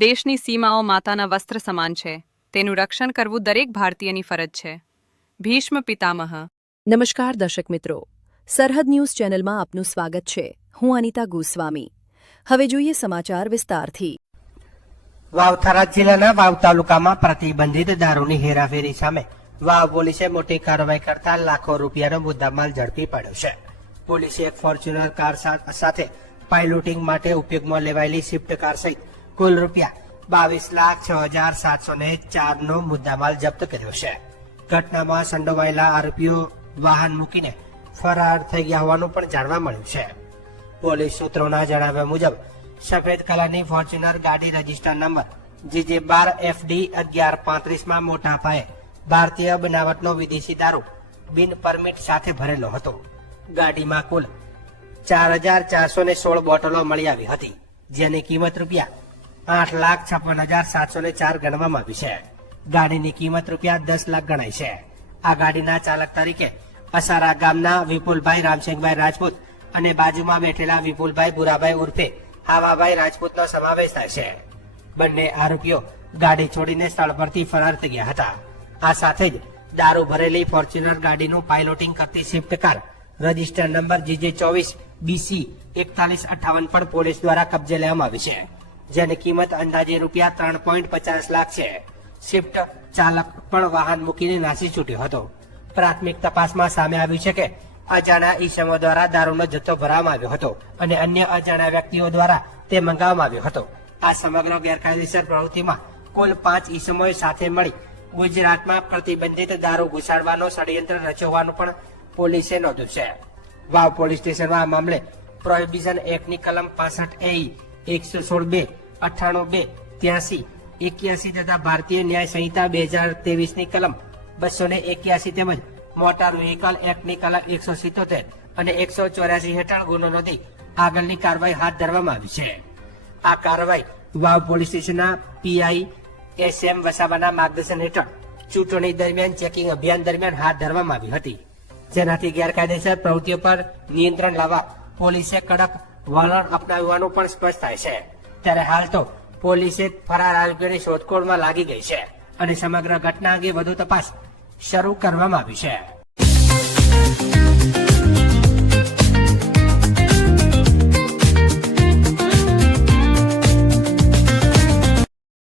દેશની સીમાઓ માતાના વસ્ત્ર સમાન છે. તેનું રક્ષણ કરવું દરેક ભારતીયની ફરજ છે. ભીષ્મ પિતામહ. નમસ્કાર દર્શક મિત્રો, સરહદ ન્યૂઝ ચેનલમાં આપનું સ્વાગત છે. હું અનિતા ગોસ્વામી. હવે જોઈએ સમાચાર વિસ્તારથી. વાવ થરાદ જિલ્લાના વાવ તાલુકામાં પ્રતિબંધિત દારૂની હેરાફેરી સામે વાવ પોલીસે મોટી કાર્યવાહી કરતા લાખો રૂપિયાનો મુદ્દામાલ ઝડપી પાડ્યો છે. પોલીસે એક ફોર્ચ્યુનર કાર સાથે પાઇલોટિંગ માટે ઉપયોગમાં લેવાયેલી સ્વિફ્ટ કાર સહિત કુલ રૂપિયા 22,06,704 નો મુદ્દામાલ જપ્ત કર્યો છે. ઘટનામાં સંડોવાયેલા આરોપીઓ વાહન મૂકીને ફરાર થઈ ગયા હોવાનું પણ જાણવા મળ્યું છે. પોલીસ સૂત્રોના જણાવ્યા મુજબ સફેદ કલરની ફોર્ચ્યુનર ગાડી રજીસ્ટર નંબર JJ12FD 1135 મોટા પાયે ભારતીય બનાવટનો વિદેશી દારૂ બિન પરમિટ સાથે ભરેલો હતો. ગાડીમાં કુલ 4,416 બોટલો મળી આવી હતી, જેની કિંમત રૂપિયા 8,56,704 ગણવામાં આવી છે. ગાડીની કિંમત રૂપિયા 10 લાખ ગણાય છે. આ ગાડીના ચાલક તરીકે અસારા ગામના વિપુલભાઈ રામસિંહભાઈ રાજપૂત અને બાજુમાં બેઠેલા વિપુલભાઈ ભુરાભાઈ ઉર્ફે હાવાભાઈ રાજપૂતનો સમાવેશ થાય છે. બંને આરોપીઓ ગાડી છોડીને સ્થળ પરથી ફરાર થઈ ગયા હતા. આ સાથે જ દારૂ ભરેલી ફોર્ચ્યુનર ગાડીનું પાઇલોટિંગ કરતી Swift car register number JJ24BC 4158 પણ પોલીસ દ્વારા કબજે લેવામાં આવી છે, જેની કિંમત અંદાજે રૂપિયા 3.50 લાખ છે. સ્વિફ્ટ ચાલક પણ વાહન મૂકીને નાસી છૂટ્યો હતો. પ્રાથમિક તપાસમાં સામે આવ્યું છે કે અજાણ્યા ઈસમો દ્વારા દારૂનો જથ્થો ભરવામાં આવ્યો હતો અને અન્ય અજાણ્યા વ્યક્તિઓ દ્વારા તે મંગાવવામાં આવ્યો હતો. આ સમગ્ર ગેરકાયદેસર પ્રવૃત્તિમાં કુલ 5 ઈસમોએ સાથે મળી ગુજરાતમાં પ્રતિબંધિત દારૂ ઘુસાડવાનો ષડયંત્ર રચ્યો પણ પોલીસે નોંધ્યું છે. વાવ પોલીસ સ્ટેશનમાં આ મામલે પ્રોહિબિશન એક્ટની કલમ 65A 116(2), 98(2), 83, 81 તથા ભારતીય ન્યાય સંહિતા 2023ની કલમ 281 તેમજ મોટર વ્હીકલ એક્ટની કલમ 177 અને 184 હેઠળ ગુનો નોંધી આગળની કાર્યવાહી હાથ ધરવામાં આવી છે. આ કાર્યવાહી વાવ પોલીસ સ્ટેશનના PI SM વસાવાના માર્ગદર્શન હેઠળ ચૂંટણી દરમિયાન ચેકિંગ અભિયાન દરમિયાન હાથ ધરવામાં આવી હતી, જેનાથી ગેરકાયદેસર પ્રવૃત્તિઓ પર નિયંત્રણ લાવવા પોલીસે કડક વલણ અપનાવવાનું પણ સ્પષ્ટ થાય છે. ત્યારે હાલ તો પોલીસે ફરાર આરોપીઓની શોધખોળમાં લાગી ગઈ છે અને સમગ્ર ઘટના અંગે વધુ તપાસ શરૂ કરવામાં આવી છે.